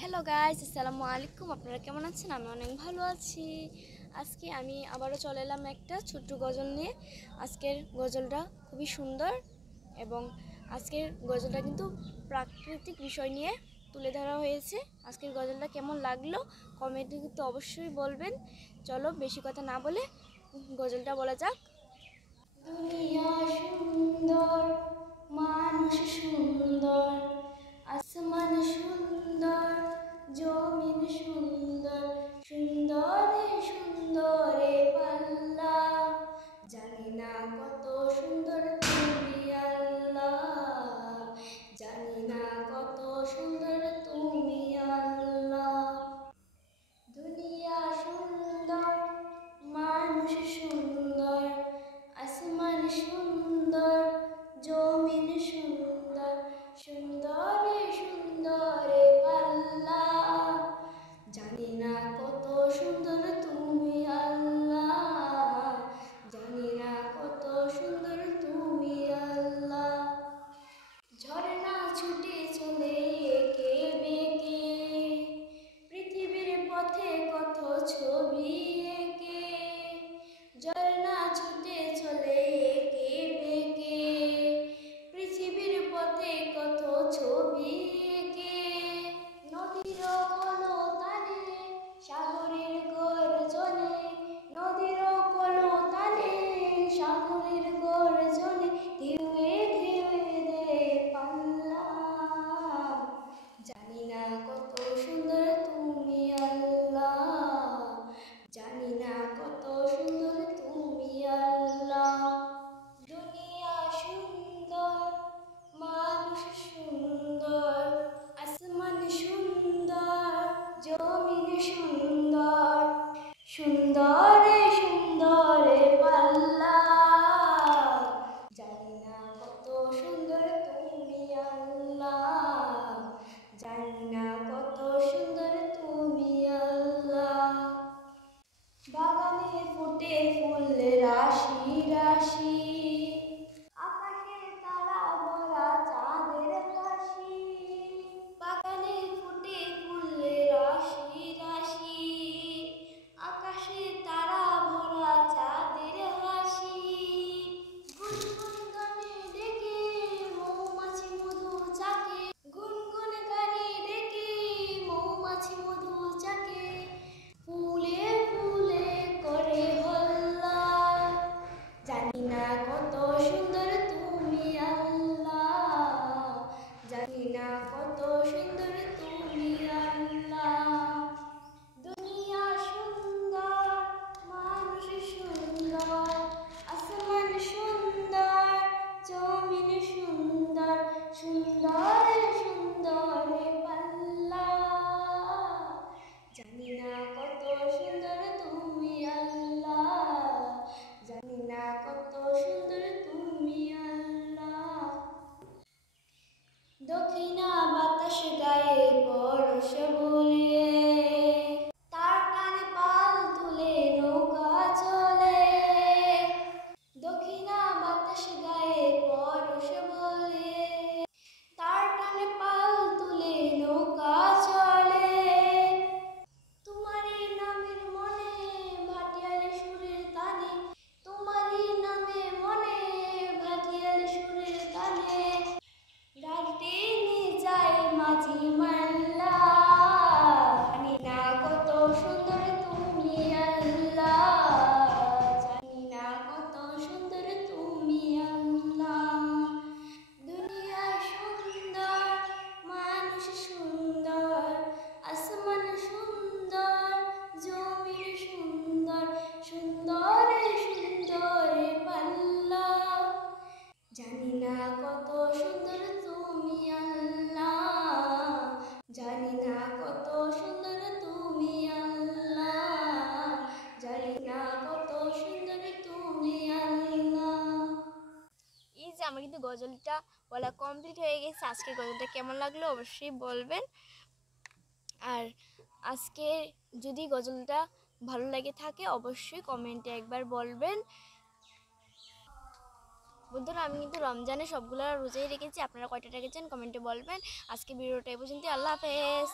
Hello guys, আসসালামু আলাইকুম। আপনারা কেমন আছেন? আমি অনেক ভালো আছি। আজকে আমি আবারও চলে এলাম একটা ছোট্ট গজল নিয়ে। আজকের গজলটা খুবই সুন্দর এবং আজকের গজলটা কিন্তু প্রাকৃতিক বিষয় নিয়ে তুলে ধরা হয়েছে। আজকের গজলটা কেমন লাগলো কমেন্টে কিন্তু অবশ্যই বলবেন। চলো বেশি কথা না বলে গজলটা বলা যাক। দুনিয়া সুন্দর, মানুষ সুন্দর, আসমান সুন্দর, জমিন সুন্দর, সুন্দরে সুন্দরে পাল্লা, জানি না কত সুন্দর তুমি আল্লাহ, জানি না কত সুন্দর তুমি আল্লাহ। দুনিয়া সুন্দর, মানুষ সুন্দর, আসমান সুন্দর, জমিন সুন্দর, সুন্দরে সুন্দরে পাল্লা, জানি না কত সুন্দর তুমি আল্লাহ, জানি না কত সুন্দর তুমি আল্লাহ। ঝর্ণা ছুটে চলে একে বেঁকে, পৃথিবীর পথে কত ছবি এঁকে, ঝর্ণা ছুটে চলে একে বেঁকে, পৃথিবীর পথে কত ছবি এঁকে, নদীর কলতানে সাগরের গর্জনে, নদীর কলতানে সাগরের গর্জনে, ঢেউয়ে ঢেউয়ে দে পাল্লা, জানি না কত সুন্দর তুমি আল্লাহ, জানি না কত সুন্দর তুমি আল্লাহ। দুনিয়া সুন্দর, মানুষ সুন্দর, আসমান সুন্দর, জমিন সুন্দর, সুন্দরে সুন্দরে পাল্লা, জানি না কত সুন্দর তুমি আল্লাহ, জানি না কত সুন্দর তুমি আল্লাহ। বাগানে ফুটে ফুল রাশি রাশি, আকাশে তারা ভরা চাঁদের হাসি, বাগানে ফুটে ফুল রাশি রাশি, আকাশে তারা ভরা চাঁদের হাসি, গুনগুন গানে ডেকে মৌমাছি মধু চাকে, গুনগুন গানে ডেকে মৌমাছি মধু চাকে, ফুলে ফুলে করে হল্লা, জানি না কত সুন্দর তুমি আল্লাহ, জানি না কত সুন্দর তুমি আল্লাহ। দুনিয়া সুন্দর, মানুষ সুন্দর, আসমান সুন্দর, জমিন সুন্দর, সুন্দরে সুন্দরে পাল্লা, জানি না কত সুন্দর তুমি আল্লাহ, জানি না কত সুন্দর তুমি আল্লাহ। দক্ষিণা বাতাস গায়ে পরশ বলিয়ে, তার টানে পাল তুলে নৌকা চলে, দক্ষিণা বাতাস গায়ে পরশ বলিয়ে, তার টানে পাল তুলে নৌকা চলে, তোমারই নামের মনে ভাটিয়ালি সুরের তানে, তোমারই নামে মনে ভাটিয়ালি সুরের তানে, গাড়িতে নিয়ে যায় মাঝি মাল্লা, জানি না কত সুন্দর তুমি আল্লাহ, জানি না কত সুন্দর তুমি আল্লাহ। দুনিয়া সুন্দর, মানুষ সুন্দর, আসমান সুন্দর, জমিন সুন্দর, সুন্দরে সুন্দরে পাল্লা, জানি না কত সুন্দর তুমি আল্লাহ, জানি না কত সুন্দর তুমি আল্লাহ, জানি না কত সুন্দর তুমি আল্লাহ। এই যে আমার কিন্তু গজলটা বলা কমপ্লিট হয়ে গেছে। আজকের গজলটা কেমন লাগলো অবশ্যই বলবেন। আর আজকে যদি গজলটা ভালো লাগে থাকে অবশ্যই কমেন্টে একবার বলবেন। বন্ধুরা, আমি কিন্তু রমজানে সবগুলো রোজাই রেখেছি। আপনারা কয়টা রেখেছেন কমেন্টে বলবেন। আজকে ভিডিওটা এই পর্যন্ত। আল্লাহ হাফেজ।